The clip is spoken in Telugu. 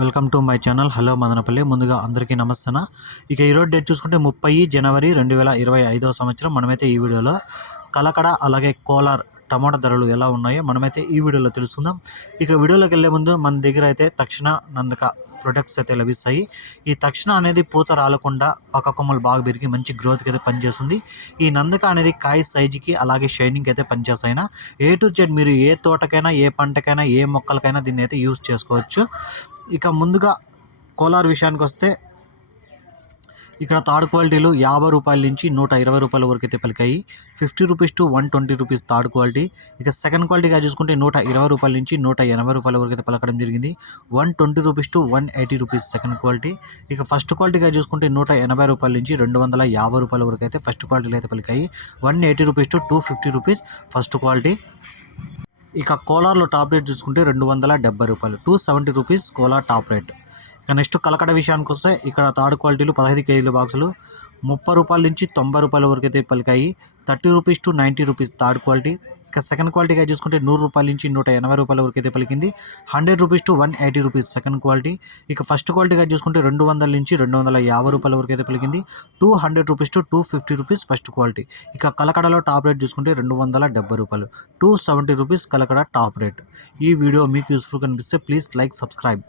Welcome to my channel. Hello Madanapalle. ముందుగా అందరికీ నమస్తన ఇక ఈరోజు డేట్ చూసుకుంటే ముప్పై జనవరి రెండు వేల ఇరవై ఐదో సంవత్సరం. మనమైతే ఈ వీడియోలో కలకడ అలాగే కోలార్ టమాటా ధరలు ఎలా ఉన్నాయో మనమైతే ఈ వీడియోలో తెలుసుకుందాం. ఇక వీడియోలోకి వెళ్ళే ముందు మన దగ్గర అయితే తక్షణ నందక ప్రొడక్ట్స్ అయితే లభిస్తాయి. ఈ తక్షణ అనేది పూత రాలకుండా పక్క కొమ్మలు బాగా పెరిగి మంచి గ్రోత్కి అయితే పనిచేస్తుంది. ఈ నందక అనేది కాయ సైజుకి అలాగే షైనింగ్కి అయితే పనిచేస్తాయినా ఏ టు జెడ్ మీరు ఏ తోటకైనా ఏ పంటకైనా ఏ మొక్కలకైనా దీన్ని అయితే యూస్ చేసుకోవచ్చు. ఇక ముందుగా కోలార్ విషయానికి వస్తే ఇక్కడ థర్డ్ క్వాలిటీలు యాభై రూపాయల నుంచి నూట ఇరవై రూపాయల వరకు అయితే పలికాయి. Fifty rupees to one twenty rupees third quality. ఇక సెకండ్ క్వాలిటీగా చూసుకుంటే నూట ఇరవై రూపాయల నుంచి నూట ఎనభై రూపాయల వరకు అయితే పలకడం జరిగింది. One twenty rupees to one eighty rupees second quality. ఇక ఫస్ట్ క్వాలిటీగా చూసుకుంటే నూట ఎనభై రూపాయల నుంచి రెండు వందల యాభై రూపాయల వరకు అయితే ఫస్ట్ క్వాలిటీలు అయితే పలికాయి. One eighty rupees to two fifty rupees first quality. ఇక కోలార్లో టాప్ రేట్ చూసుకుంటే రెండు వందల డెబ్బై రూపాయలు. Two seventy rupees Kolar top rate. ఇక నెక్స్ట్ కలకడ విషయానికి వస్తే ఇక్కడ థర్డ్ క్వాలిటీలు పదహైదు కేజీల బాక్సులు ముప్పై రూపాయల నుంచి తొంభై రూపాయల వరకు అయితే పలికాయి. Thirty rupees to ninety rupees third quality. ఇక సెకండ్ క్వాలిటీగా చూసుకుంటే నూరు రూపాయల నుంచి నూట ఎనభై రూపాయల వరకు అయితే పలికింది. Hundred rupees to one eighty rupees second quality ఇక ఫస్ట్ క్వాలిటీగా చూసుకుంటే రెండు వందల నుంచి రెండు వందల యాభై రూపాయల వరకు అయితే పలికింది. Two hundred rupees to two fifty rupees first quality ఇక కలకడలో టాప్ రేట్ చూసుకుంటే రెండు వందల డెబ్బై రూపాయలు. Two seventy rupees Kalakada top rate. ఈ వీడియో మీకు యూస్ఫుల్ కనిపిస్తే ప్లీజ్ లైక్ సబ్స్క్రైబ్